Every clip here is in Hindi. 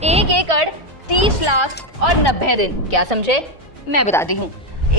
1 एकड़ 30 लाख और 90 दिन। क्या समझे? मैं बताती हूँ।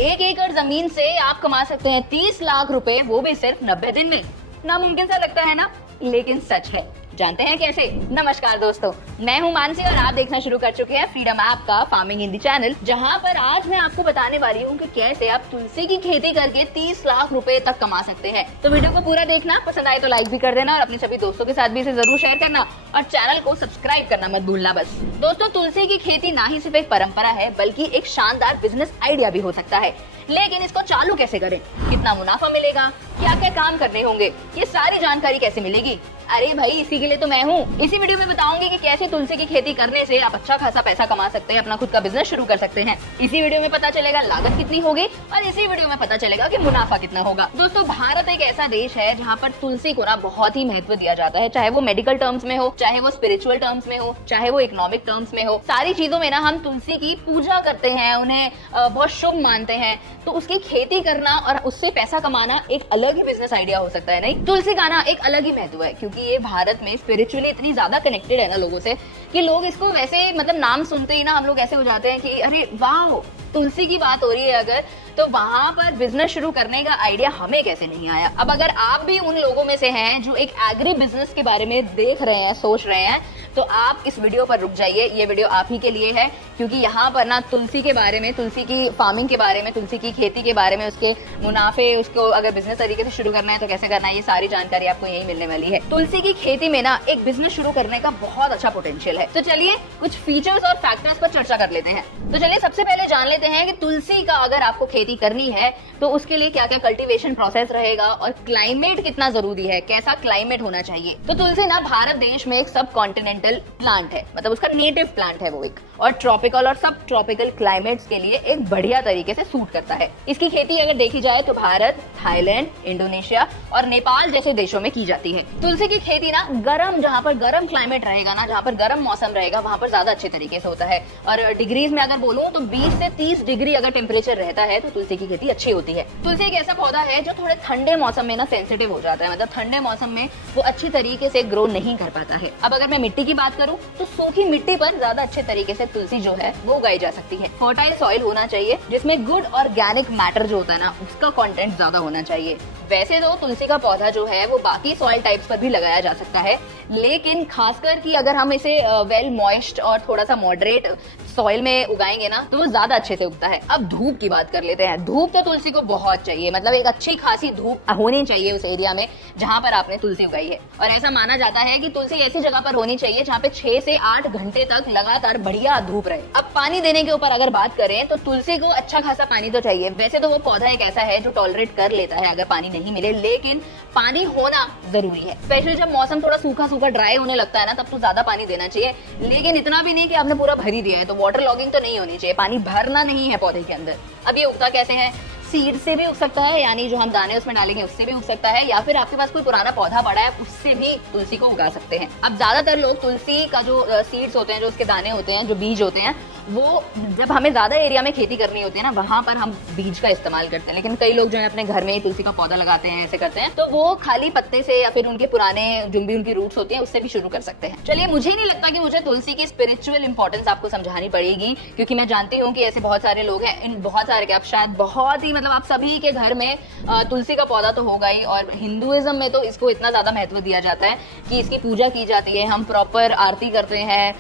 1 एकड़ जमीन से आप कमा सकते हैं 30 लाख रुपए, वो भी सिर्फ 90 दिन में। नामुमकिन सा लगता है ना, लेकिन सच है। जानते हैं कैसे? नमस्कार दोस्तों, मैं हूं मानसी और आप देखना शुरू कर चुके हैं फ्रीडम ऐप का फार्मिंग हिंदी चैनल, जहां पर आज मैं आपको बताने वाली हूं कि कैसे आप तुलसी की खेती करके 30 लाख रुपए तक कमा सकते हैं। तो वीडियो को पूरा देखना, पसंद आए तो लाइक भी कर देना और अपने सभी दोस्तों के साथ भी इसे जरूर शेयर करना और चैनल को सब्सक्राइब करना मत भूलना। बस दोस्तों, तुलसी की खेती ना ही सिर्फ एक परंपरा है बल्कि एक शानदार बिजनेस आइडिया भी हो सकता है। लेकिन इसको चालू कैसे करें, कितना मुनाफा मिलेगा, क्या क्या काम करने होंगे, ये सारी जानकारी कैसे मिलेगी? अरे भाई, इसी के लिए तो मैं हूँ। इसी वीडियो में बताऊंगी कि कैसे तुलसी की खेती करने से आप अच्छा खासा पैसा कमा सकते हैं, अपना खुद का बिजनेस शुरू कर सकते हैं। इसी वीडियो में पता चलेगा लागत कितनी होगी और इसी वीडियो में पता चलेगा कि मुनाफा कितना होगा। दोस्तों, भारत एक ऐसा देश है जहाँ पर तुलसी को ना बहुत ही महत्व दिया जाता है, चाहे वो मेडिकल टर्म्स में हो, चाहे वो स्पिरिचुअल टर्म्स में हो, चाहे वो इकोनॉमिक टर्म्स में हो। सारी चीजों में ना हम तुलसी की पूजा करते हैं, उन्हें बहुत शुभ मानते हैं। तो उसकी खेती करना और उससे पैसा कमाना एक अलग ही बिजनेस आइडिया हो सकता है। नहीं, तुलसी का ना एक अलग ही महत्व है, क्योंकि ये भारत में स्पिरिचुअली इतनी ज्यादा कनेक्टेड है ना लोगों से, कि लोग इसको वैसे मतलब नाम सुनते ही ना हम लोग ऐसे हो जाते हैं कि अरे वाह, तुलसी की बात हो रही है अगर, तो वहां पर बिजनेस शुरू करने का आइडिया हमें कैसे नहीं आया। अब अगर आप भी उन लोगों में से हैं जो एक एग्री बिजनेस के बारे में देख रहे हैं, सोच रहे हैं, तो आप इस वीडियो पर रुक जाइए। ये वीडियो आप ही के लिए है, क्योंकि यहाँ पर ना तुलसी के बारे में, तुलसी की फार्मिंग के बारे में, तुलसी की खेती के बारे में, उसके मुनाफे, उसको अगर बिजनेस तरीके से शुरू करना है तो कैसे करना है, ये सारी जानकारी आपको यही मिलने वाली है। तुलसी की खेती में ना एक बिजनेस शुरू करने का बहुत अच्छा पोटेंशियल है। तो चलिए कुछ फीचर्स और फैक्टर्स पर चर्चा कर लेते हैं। तो चलिए सबसे पहले जान लेते हैं कि तुलसी का अगर आपको खेती करनी है तो उसके लिए क्या क्या कल्टीवेशन प्रोसेस रहेगा और क्लाइमेट कितना जरूरी है, कैसा क्लाइमेट होना चाहिए। तो तुलसी ना भारत देश में एक सब कॉन्टिनेंटल प्लांट है, मतलब उसका नेटिव प्लांट है वो एक, और ट्रॉपिकल और सब ट्रॉपिकल क्लाइमेट्स के लिए एक बढ़िया तरीके से सूट करता है। इसकी खेती अगर देखी जाए तो भारत, थाईलैंड, इंडोनेशिया और नेपाल जैसे देशों में की जाती है। तुलसी की खेती ना गर्म, जहाँ पर गर्म क्लाइमेट रहेगा ना, जहाँ पर गर्म मौसम रहेगा, वहां पर ज्यादा अच्छे तरीके से होता है। और डिग्रीज में अगर बोलूं तो 20 से 30 डिग्री अगर टेम्परेचर रहता है तो तुलसी की खेती अच्छी होती है। तुलसी एक ऐसा पौधा है जो थोड़े ठंडे मौसम में ना सेंसिटिव हो जाता है, मतलब ठंडे मौसम में वो अच्छी तरीके से ग्रो नहीं कर पाता है। अब अगर मैं मिट्टी की बात करूं तो सूखी मिट्टी पर ज्यादा अच्छे तरीके से तुलसी जो है वो उगाई जा सकती है। फर्टाइल सॉइल होना चाहिए जिसमें गुड ऑर्गेनिक मैटर जो होता है ना, उसका कंटेंट ज्यादा होना चाहिए। वैसे तो तुलसी का पौधा जो है वो बाकी सॉइल टाइप्स पर भी लगाया जा सकता है, लेकिन खासकर कि अगर हम इसे वेल मॉइस्ट और थोड़ा सा मॉडरेट सॉइल में उगाएंगे ना तो वो ज्यादा अच्छे से उगता है। अब धूप की बात कर लेते हैं। धूप तो तुलसी को बहुत चाहिए, मतलब एक अच्छी खासी धूप होनी चाहिए उस एरिया में जहां पर आपने तुलसी उगाई है। और ऐसा माना जाता है कि तुलसी ऐसी जगह पर होनी चाहिए जहाँ पे 6 से 8 घंटे तक लगातार बढ़िया धूप रहे। अब पानी देने के ऊपर अगर बात करें तो तुलसी को अच्छा खासा पानी तो चाहिए। वैसे तो वो पौधा एक ऐसा है जो टॉलरेट कर लेता है अगर पानी नहीं मिले, लेकिन पानी होना जरूरी है। स्पेशली जब मौसम थोड़ा सूखा सूखा ड्राई होने लगता है ना, तब तो ज्यादा पानी देना चाहिए, लेकिन इतना भी नहीं कि आपने पूरा भर ही दिया है। तो वाटर लॉगिंग तो नहीं होनी चाहिए, पानी भरना नहीं है पौधे के अंदर। अब ये उगता कैसे है? सीड से भी उग सकता है, यानी जो हम दाने उसमें डालेंगे उससे भी उग सकता है, या फिर आपके पास कोई पुराना पौधा पड़ा है उससे भी तुलसी को उगा सकते हैं। अब ज्यादातर लोग तुलसी का जो सीड्स होते हैं, जो उसके दाने होते हैं, जो बीज होते हैं, वो जब हमें ज्यादा एरिया में खेती करनी होती है ना, वहां पर हम बीज का इस्तेमाल करते हैं। लेकिन कई लोग जो है अपने घर में ही तुलसी का पौधा लगाते हैं, ऐसे करते हैं, तो वो खाली पत्ते से या फिर उनके पुराने जो भी उनकी रूट्स होती है उससे भी शुरू कर सकते हैं। चलिए, मुझे नहीं लगता कि मुझे तुलसी की स्पिरिचुअल इंपॉर्टेंस आपको समझानी पड़ेगी, क्योंकि मैं जानती हूँ कि ऐसे बहुत सारे लोग हैं, इन बहुत सारे क्या, शायद बहुत ही, मतलब आप सभी के घर में तुलसी का पौधा तो होगा ही। और हिंदुइज्म में तो इसको इतना ज्यादा महत्व दिया जाता है कि इसकी पूजा की जाती है, हम प्रॉपर आरती करते हैं,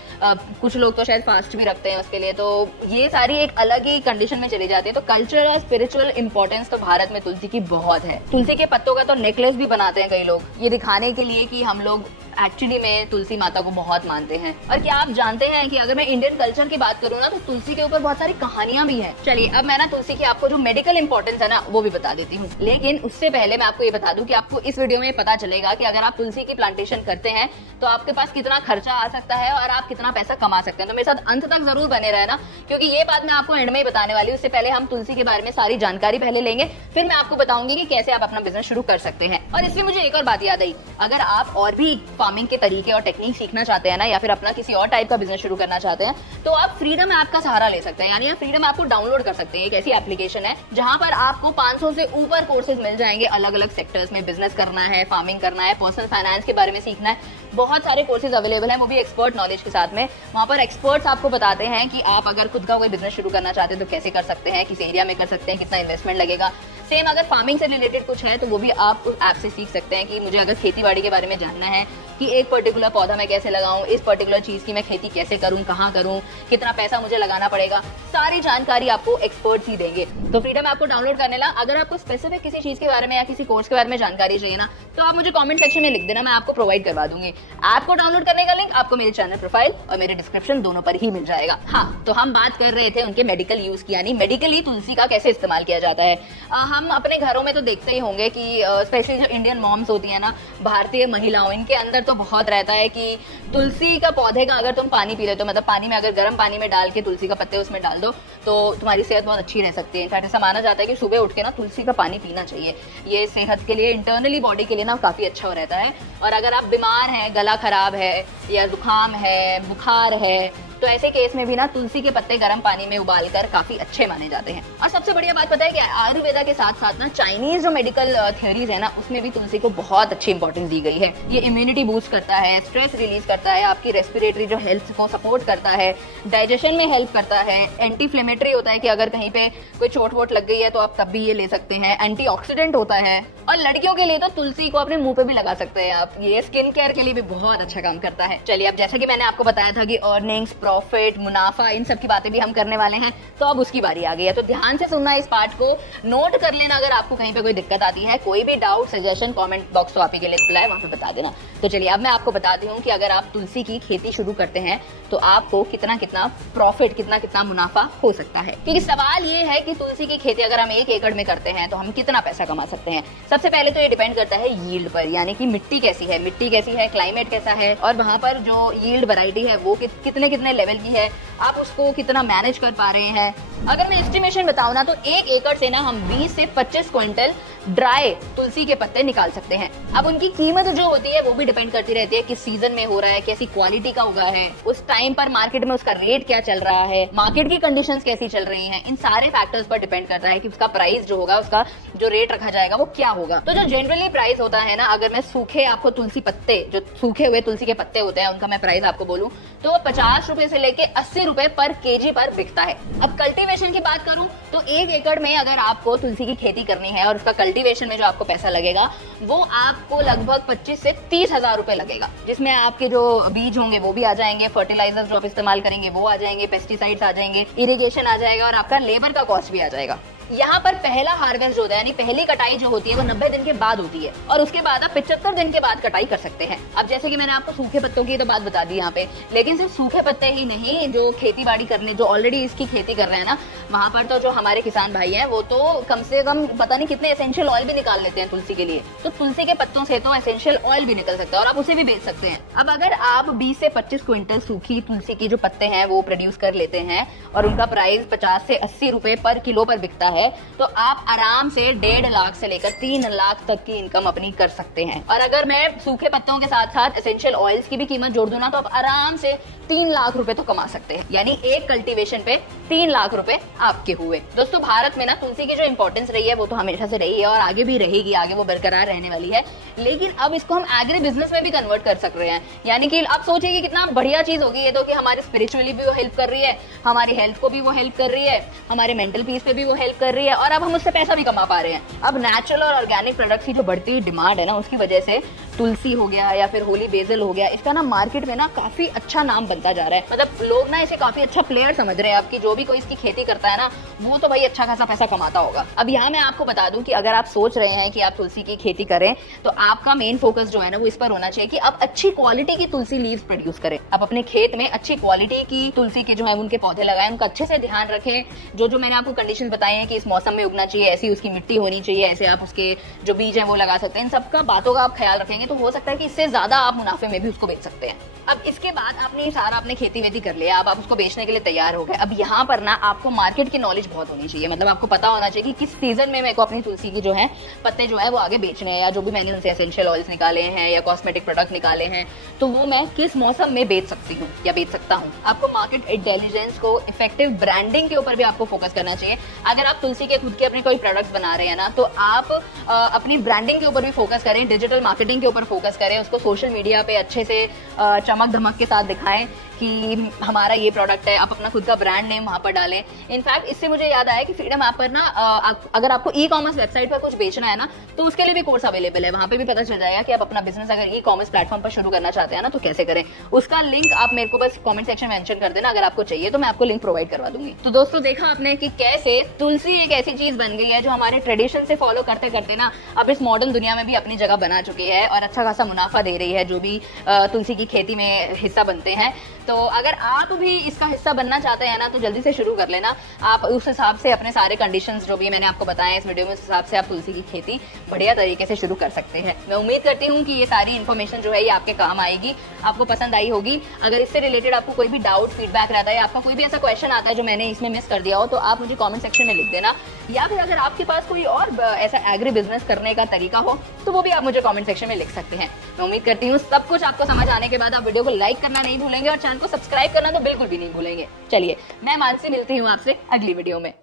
कुछ लोग तो शायद फास्ट भी रखते हैं के लिए। तो ये सारी एक अलग ही कंडीशन में चली जाती है। तो कल्चरल और स्पिरिचुअल इंपॉर्टेंस तो भारत में तुलसी की बहुत है। तुलसी के पत्तों का तो नेकलेस भी बनाते हैं कई लोग, ये दिखाने के लिए कि हम लोग एक्चुअली में तुलसी माता को बहुत मानते हैं। और क्या आप जानते हैं कि अगर मैं इंडियन कल्चर की बात करूँ ना, तो तुलसी के ऊपर बहुत सारी कहानियां भी हैं। चलिए, अब मैं ना तुलसी की आपको जो मेडिकल इंपॉर्टेंस है ना वो भी बता देती हूँ, लेकिन उससे पहले मैं आपको ये बता दूं कि आपको इस वीडियो में पता चलेगा कि अगर आप तुलसी की प्लांटेशन करते हैं तो आपके पास कितना खर्चा आ सकता है और आप कितना पैसा कमा सकते हैं। तो मेरे साथ अंत तक जरूर बने रहना, क्योंकि ये बात मैं आपको एंड में ही बताने वाली हूँ। उससे पहले हम तुलसी के बारे में सारी जानकारी पहले लेंगे, फिर मैं आपको बताऊंगी कि कैसे आप अपना बिजनेस शुरू कर सकते हैं। और इसमें मुझे एक और बात याद आई, अगर आप और भी फार्मिंग के तरीके और टेक्निक सीखना चाहते हैं ना, या फिर अपना किसी और टाइप का बिजनेस शुरू करना चाहते हैं, तो आप फ्रीडम ऐप का सहारा ले सकते हैं। यानी आप फ्रीडम ऐप को डाउनलोड कर सकते हैं। एक ऐसी एप्लीकेशन है जहां पर आपको 500 से ऊपर कोर्सेज मिल जाएंगे, अलग अलग सेक्टर्स में। बिजनेस करना है, फार्मिंग करना है, पर्सनल फाइनेंस के बारे में सीखना है, बहुत सारे कोर्सेज अवेलेबल हैं, वो भी एक्सपर्ट नॉलेज के साथ में। वहाँ पर एक्सपर्ट्स आपको बताते हैं कि आप अगर खुद का कोई बिजनेस शुरू करना चाहते हैं तो कैसे कर सकते हैं, किस एरिया में कर सकते हैं, कितना इन्वेस्टमेंट लगेगा। सेम अगर फार्मिंग से रिलेटेड कुछ है तो वो भी आप उस ऐप से सीख सकते हैं कि मुझे अगर खेती बाड़ी के बारे में जानना है कि एक पर्टिकुलर पौधा मैं कैसे लगाऊं, इस पर्टिकुलर चीज की मैं खेती कैसे करूं, कहाँ करूं, कितना पैसा मुझे लगाना पड़ेगा, सारी जानकारी आपको एक्सपर्ट्स ही देंगे। तो फ्रीडम ऐप को डाउनलोड करने ला, अगर आपको स्पेसिफिक किसी चीज के बारे में या किसी कोर्स के बारे में जानकारी चाहिए ना, तो आप मुझे कमेंट सेक्शन में लिख देना, मैं आपको प्रोवाइड करवा दूंगी। ऐप को डाउनलोड करने का लिंक आपको मेरे चैनल प्रोफाइल और मेरे डिस्क्रिप्शन दोनों पर ही मिल जाएगा। हाँ, तो हम बात कर रहे थे उनके मेडिकल यूज की, यानी मेडिकली तुलसी का कैसे इस्तेमाल किया जाता है। हम अपने घरों में तो देखते ही होंगे कि स्पेशली जो इंडियन मॉम्स होती है ना, भारतीय महिलाओं, इनके अंदर तो बहुत रहता है कि तुलसी का पौधे का अगर तुम पानी पी लेते हो, मतलब पानी में अगर गर्म पानी में डाल के तुलसी का पत्ते उसमें डाल दो तो तुम्हारी सेहत बहुत अच्छी रह सकती है। इनफैक्ट ऐसा माना जाता है कि सुबह उठ के ना तुलसी का पानी पीना चाहिए, ये सेहत के लिए, इंटरनली बॉडी के लिए ना काफी अच्छा रहता है। और अगर आप बीमार हैं, गला खराब है या जुकाम है, बुखार है, तो ऐसे केस में भी ना तुलसी के पत्ते गर्म पानी में उबालकर काफी अच्छे माने जाते हैं। और सबसे बढ़िया बात पता है कि आयुर्वेदा के साथ साथ ना चाइनीज जो मेडिकल थ्योरीज है ना, उसमें भी तुलसी को बहुत अच्छी इंपॉर्टेंस दी गई है। ये इम्यूनिटी बूस्ट करता है, स्ट्रेस रिलीज करता है, आपकी रेस्पिरेटरी जो हेल्थ को सपोर्ट करता है, डाइजेशन में हेल्प करता है, एंटी इन्फ्लेमेटरी होता है कि अगर कहीं पे कोई चोट वोट लग गई है तो आप तब भी ये ले सकते हैं, एंटीऑक्सीडेंट होता है। और लड़कियों के लिए तो तुलसी को अपने मुंह पे भी लगा सकते हैं आप, ये स्किन केयर के लिए भी बहुत अच्छा काम करता है। चलिए, अब जैसा कि मैंने आपको बताया था कि अर्निंग्स, प्रॉफिट, मुनाफा, इन सब की बातें भी हम करने वाले हैं, तो अब उसकी बारी आ गई है। तो ध्यान से सुनना, इस पार्ट को नोट कर लेना। अगर आपको कहीं पे कोई दिक्कत आती है, कोई भी डाउट, सजेशन, कमेंट बॉक्स तो आप ही के लिए खुला है, वहां पे बता देना। तो चलिए, अब मैं आपको बताती हूँ कि अगर आप तुलसी की खेती शुरू करते हैं तो आपको कितना कितना प्रॉफिट, कितना कितना मुनाफा हो सकता है। क्योंकि सवाल ये है कि तुलसी की खेती अगर हम 1 एकड़ में करते हैं तो हम कितना पैसा कमा सकते हैं। सबसे पहले तो ये डिपेंड करता है यील्ड पर, यानी कि मिट्टी कैसी है, क्लाइमेट कैसा है, और वहां पर जो यील्ड वैरायटी है वो कितने कितने लेवल की है, आप उसको कितना मैनेज कर पा रहे हैं। अगर मैं एस्टिमेशन बताऊं ना, तो 1 एकड़ से ना हम 20 से 25 क्विंटल ड्राई तुलसी के पत्ते निकाल सकते हैं। अब उनकी कीमत जो होती है वो भी डिपेंड करती रहती है किस सीजन में हो रहा है, कैसी क्वालिटी का उगा है, उस टाइम पर मार्केट में उसका रेट क्या चल रहा है, मार्केट की कंडीशंस कैसी चल रही हैं, इन सारे फैक्टर्स पर डिपेंड करता है कि उसका प्राइस जो होगा, उसका जो रेट रखा जाएगा वो क्या होगा। तो जो जनरली प्राइस होता है ना, अगर मैं सूखे आपको तुलसी पत्ते, जो सूखे हुए तुलसी के पत्ते होते हैं, उनका मैं प्राइस आपको बोलूं तो 50 रुपए से लेके 80 रुपए पर केजी पर बिकता है। अब कल्टीवेशन की बात करूं तो 1 एकड़ में अगर आपको तुलसी की खेती करनी है और उसका कल्टीवेशन में जो आपको पैसा लगेगा वो आपको लगभग 25 से 30 हजार रुपए लगेगा, जिसमें आपके जो बीज होंगे वो भी आ जाएंगे, फर्टिलाइजर्स जो आप इस्तेमाल करेंगे वो आ जाएंगे, पेस्टिसाइड्स आ जाएंगे, इरिगेशन आ जाएगा और आपका लेबर का कॉस्ट भी आ जाएगा। यहाँ पर पहला हार्वेस्ट जो होता है, यानी पहली कटाई जो होती है वो 90 दिन के बाद होती है और उसके बाद आप 75 दिन के बाद कटाई कर सकते हैं। अब जैसे कि मैंने आपको सूखे पत्तों की तो बात बता दी यहाँ पे, लेकिन सिर्फ सूखे पत्ते ही नहीं, जो खेती बाड़ी करने, जो ऑलरेडी इसकी खेती कर रहे हैं ना, वहां पर तो जो हमारे किसान भाई हैं वो तो कम से कम पता नहीं कितने एसेंशियल ऑयल भी निकाल लेते हैं तुलसी के लिए। तो तुलसी के पत्तों से तो एसेंशियल ऑयल भी निकल सकता है और आप उसे भी बेच सकते हैं। अब अगर आप 20 से 25 क्विंटल सूखी तुलसी की जो पत्ते हैं वो प्रोड्यूस कर लेते हैं और उनका प्राइस 50 से 80 रुपए पर किलो पर बिकता है, तो आप आराम से 1.5 लाख से लेकर 3 लाख तक की इनकम अपनी कर सकते हैं। और अगर मैं सूखे पत्तों के साथ साथ एसेंशियल ऑयल्स की भी कीमत जोड़ दूं ना, तो आप आराम से 3 लाख रुपए तो कमा सकते हैं, यानी एक कल्टीवेशन पे 3 लाख रुपए आपके हुए। दोस्तों, भारत में ना तुलसी की जो इंपॉर्टेंस रही है वो तो हमेशा से रही है और आगे भी रहेगी, आगे वो बरकरार रहने वाली है। लेकिन अब इसको हम एग्री बिजनेस में भी कन्वर्ट कर सक रहे हैं, यानी कि आप सोचिए कि कितना बढ़िया चीज होगी ये तो, कि हमारे स्पिरिचुअली भी वो हेल्प कर रही है, हमारी हेल्थ को भी वो हेल्प कर रही है, हमारे मेंटल पीस पे भी वो हेल्प कर रही है और अब हम उससे पैसा भी कमा पा रहे हैं। अब नेचुरल और ऑर्गेनिक प्रोडक्ट्स की जो बढ़ती डिमांड है ना, उसकी वजह से तुलसी हो गया या फिर होली बेसिल हो गया, इसका ना मार्केट में ना काफी अच्छा नाम बनता जा रहा है। मतलब लोग ना इसे काफी अच्छा प्लेयर समझ रहे हैं। अब की जो भी कोई इसकी खेती करता है ना, वो तो भाई अच्छा खासा पैसा कमाता होगा। अब यहाँ मैं आपको बता दूं कि अगर आप सोच रहे हैं कि आप तुलसी की खेती करें, तो आपका मेन फोकस जो है ना वो इस पर होना चाहिए कि आप अच्छी क्वालिटी की तुलसी लीव्स प्रोड्यूस करें। आप अपने खेत में अच्छी क्वालिटी की तुलसी के जो है उनके पौधे लगाएं, उनका अच्छे से ध्यान रखें। जो मैंने आपको कंडीशन बताई है कि इस मौसम में उगना चाहिए, ऐसी उसकी मिट्टी होनी चाहिए, ऐसे आप उसके जो बीज हैं वो लगा सकते हैं। इन सबका बातों का आप ख्याल रखेंगे तो हो सकता है कि इससे ज्यादा आप मुनाफे में भी उसको बेच सकते हैं। अब इसके बाद आपने खेती वेती कर लिया, अब आप उसको बेचने के लिए तैयार हो गए। अब यहाँ पर ना आपको मार्केट की नॉलेज बहुत होनी चाहिए, मतलब आपको पता होना चाहिए कि किस सीजन में मेरे को अपनी तुलसी की जो है पत्ते जो है वो आगे बेचने हैं, या जो भी मैंने उनसे एसेंशियल ऑयल्स निकाले हैं या कॉस्मेटिक प्रोडक्ट निकाले हैं, तो वो मैं किस मौसम में बेच सकती हूँ या बेच सकता हूँ। आपको मार्केट इंटेलिजेंस को, इफेक्टिव ब्रांडिंग के ऊपर भी आपको फोकस करना चाहिए। अगर आप तुलसी के खुद के अपने कोई प्रोडक्ट्स बना रहे हैं ना, तो आप अपनी ब्रांडिंग के ऊपर भी फोकस करें, डिजिटल मार्केटिंग के ऊपर फोकस करें, उसको सोशल मीडिया पे अच्छे से चमक धमक के साथ दिखाएं कि हमारा ये प्रोडक्ट है, आप अपना खुद का ब्रांड नेम वहां पर डालें। इनफैक्ट इससे मुझे याद आया कि फ्रीडम ऐप पर ना अगर आपको ई कॉमर्स वेबसाइट पर कुछ बेचना है ना, तो उसके लिए भी कोर्स अवेलेबल है। वहां पे भी पता चल जाएगा कि आप अपना बिजनेस अगर ई कॉमर्स प्लेटफॉर्म पर शुरू करना चाहते हैं ना, तो कैसे करें। उसका लिंक आप मेरे को बस कमेंट सेक्शन में मेंशन कर देना, अगर आपको चाहिए तो मैं आपको लिंक प्रोवाइड करवा दूंगी। तो दोस्तों देखा आपने कि कैसे तुलसी एक ऐसी चीज बन गई है जो हमारे ट्रेडिशन से फॉलो करते करते ना अब इस मॉडर्न दुनिया में भी अपनी जगह बना चुकी है और अच्छा खासा मुनाफा दे रही है जो भी तुलसी की खेती में हिस्सा बनते हैं। तो अगर आप भी इसका हिस्सा बनना चाहते हैं ना, तो जल्दी से शुरू कर लेना। आप उस हिसाब से अपने सारे कंडीशंस जो भी मैंने आपको बताया इस वीडियो में, उस हिसाब से आप तुलसी की खेती बढ़िया तरीके से शुरू कर सकते हैं। मैं उम्मीद करती हूँ कि ये सारी इन्फॉर्मेशन जो है ये आपके काम आएगी, आपको पसंद आई होगी। अगर इससे रिलेटेड आपको कोई भी डाउट फीडबैक रहता है, आपका कोई भी ऐसा क्वेश्चन आता है जो मैंने इसमें मिस कर दिया हो, तो आप मुझे कमेंट सेक्शन में लिख देना। या फिर अगर आपके पास कोई और ऐसा एग्री बिजनेस करने का तरीका हो, तो वो भी आप मुझे कमेंट सेक्शन में लिख सकते हैं। मैं उम्मीद करती हूँ सब कुछ आपको समझ आने के बाद आप वीडियो को लाइक करना नहीं भूलेंगे और चैनल को सब्सक्राइब करना तो बिल्कुल भी नहीं भूलेंगे। चलिए मैं मानसी मिलती हूँ आपसे अगली वीडियो में।